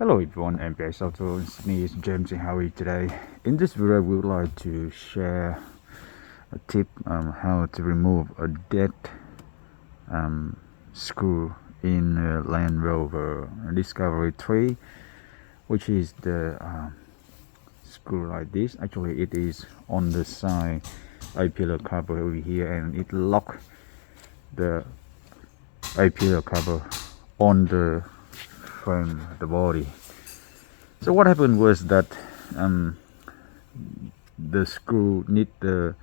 Hello everyone, MPX Autos in Sydney. It's James and Howie today. In this video, we would like to share a tip on how to remove a dead screw in Land Rover Discovery 3, which is the screw like this. Actually, it is on the side A-pillar cover over here, and it locks the A-pillar cover on the frame, the body. So what happened was that the screw need the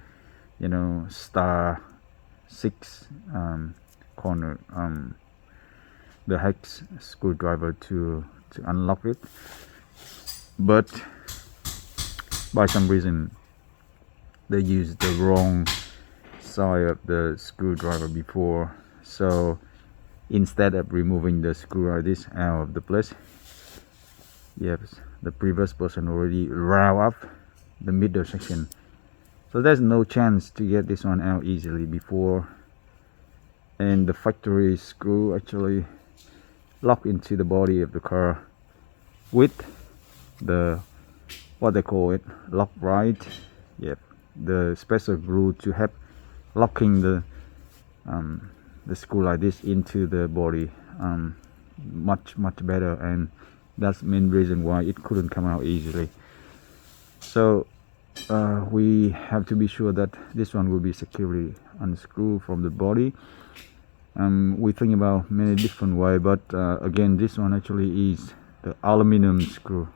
star 6 corner the hex screwdriver to unlock it, but by some reason they used the wrong side of the screwdriver before. So instead of removing the screw like this out of the place, yes, the previous person already round up the middle section, so there's no chance to get this one out easily before. And the factory screw actually locked into the body of the car with the what they call it, lock right. Yep, the special glue to help locking the screw like this into the body much better, and that's the main reason why it couldn't come out easily. So we have to be sure that this one will be securely unscrewed from the body. We think about many different ways, but again, this one actually is the aluminum screw.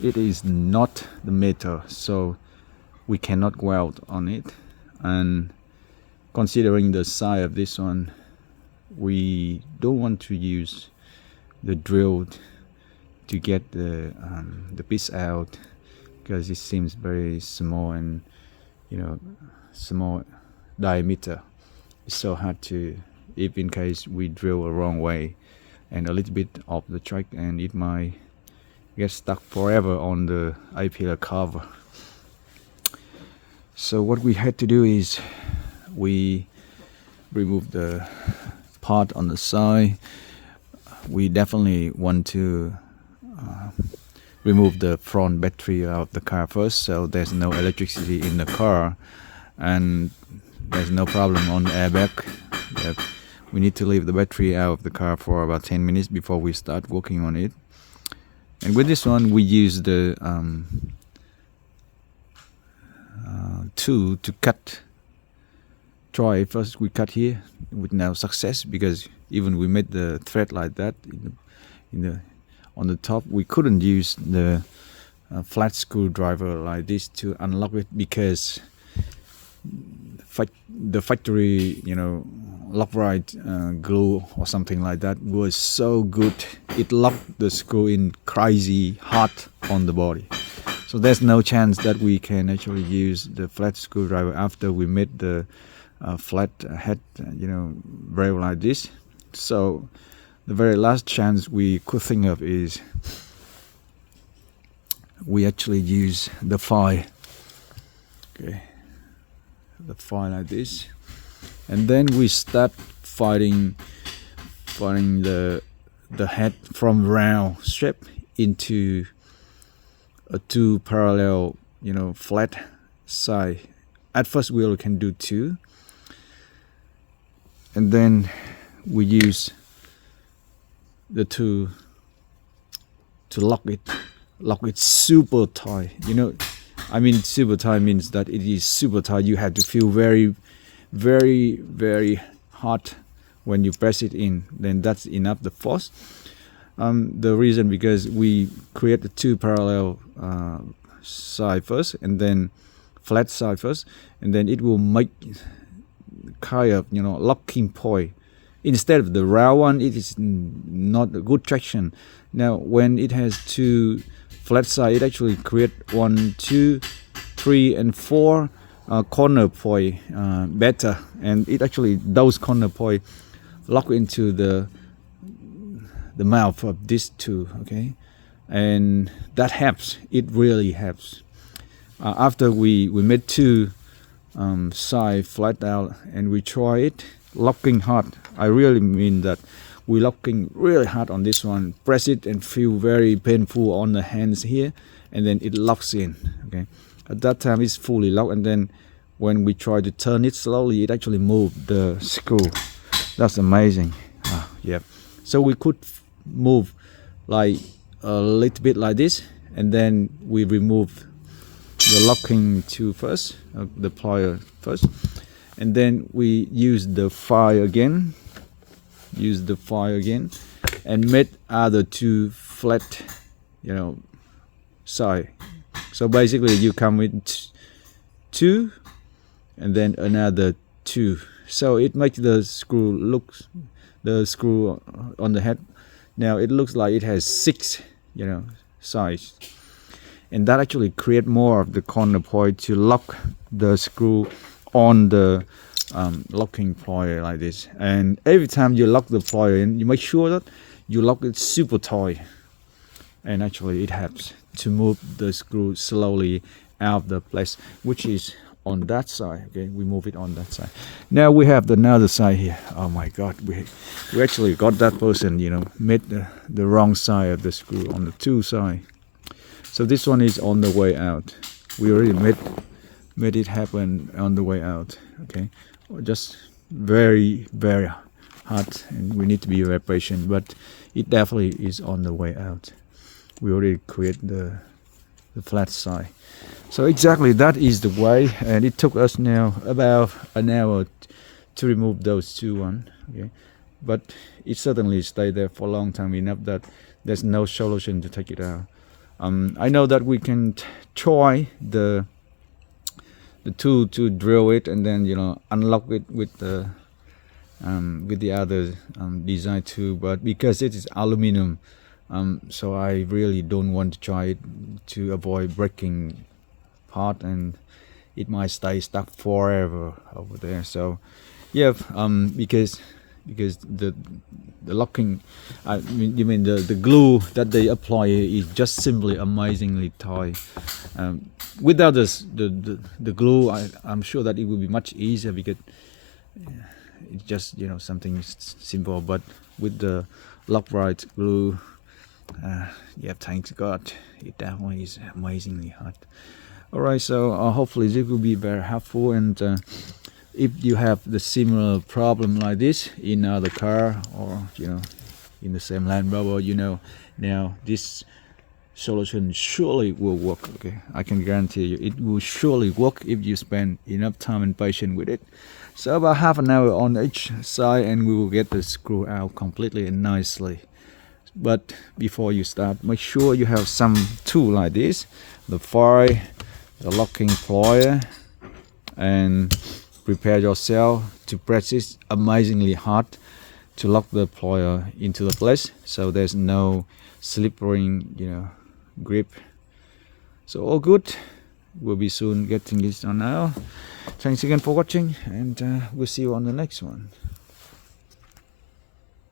It is not the metal, so we cannot weld on it. And considering the size of this one, we don't want to use the drill to get the piece out, because it seems very small, and small diameter. It's so hard to, if in case we drill a wrong way and a little bit off the track, and it might get stuck forever on the A-pillar cover. So what we had to do is we remove the part on the side. We definitely want to remove the front battery out of the car first, so there's no electricity in the car and there's no problem on the airbag. Yep. We need to leave the battery out of the car for about 10 minutes before we start working on it. And with this one, we use the tool to cut. Try first, we cut here with no success, because even we made the thread like that on the top, we couldn't use the flat screwdriver like this to unlock it, because the factory lock right glue or something like that was so good, it locked the screw in crazy hard on the body. So there's no chance that we can actually use the flat screwdriver after we made the flat head rail like this. So the very last chance we could think of is we actually use the file. Okay, the file like this, and then we start fighting the head from round shape into a two parallel flat side. At first we only can do two, and then we use the two to lock it super tight. I mean, super tight means that it is super tight. You have to feel very hard when you press it in. Then that's enough the force. The reason, because we create the two parallel side first, and then flat side first, and then it will make kind of locking point. Instead of the round one, it is not a good traction. Now when it has two flat side, it actually create 1, 2, 3, and 4 corner point better, and it actually, those corner point lock into the mouth of this two. Okay, and that helps. It really helps. After we made two side flat out and we try it locking hard, I really mean that we're locking really hard on this one, press it and feel very painful on the hands here, and then it locks in. Okay, at that time it's fully locked, and then when we try to turn it slowly, it actually moved the screw. That's amazing. Yeah, so we could move like a little bit like this, and then we remove the locking tool first, the plier first, and then we use the file again, and make other two flat, you know, side. So basically you come with two and then another two, so it makes the screw on the head now, it looks like it has 6, you know, sides, and that actually create more of the corner point to lock the screw on the locking plier like this. And every time you lock the plier in, you make sure that you lock it super tight, and actually it helps to move the screw slowly out of the place, which is on that side. Okay, we move it on that side. Now we have another side here. Oh my god, we actually got that person, you know, made the wrong side of the screw on the two side. So this one is on the way out. We already made it happen on the way out. Okay, just very hard, and we need to be very patient, but it definitely is on the way out. We already create the flat side. So exactly that is the way, and it took us now about an hour to remove those two one. Okay, but it certainly stayed there for a long time, enough that there's no solution to take it out. I know that we can try the tool to drill it and then, you know, unlock it with the other design tool, but because it is aluminum, so I really don't want to try it to avoid breaking part, and it might stay stuck forever over there. So yeah, because the locking, you mean the glue that they apply is just simply amazingly tight. Without this the glue, I'm sure that it would be much easier, because it's just, you know, something simple, but with the Lockrite glue, yeah, thanks God, it definitely is amazingly hard. Alright, so hopefully this will be very helpful, and if you have the similar problem like this in another car, or, you know, in the same Land Rover, you know, now this solution surely will work. Okay, I can guarantee you it will surely work if you spend enough time and patience with it. So about half an hour on each side, and we will get the screw out completely and nicely. But before you start, make sure you have some tool like this, the file, the locking plier, and prepare yourself to press it amazingly hard to lock the plier into the place, so there's no slippery, you know, grip. So all good. We'll be soon getting this done now. Thanks again for watching, and we'll see you on the next one.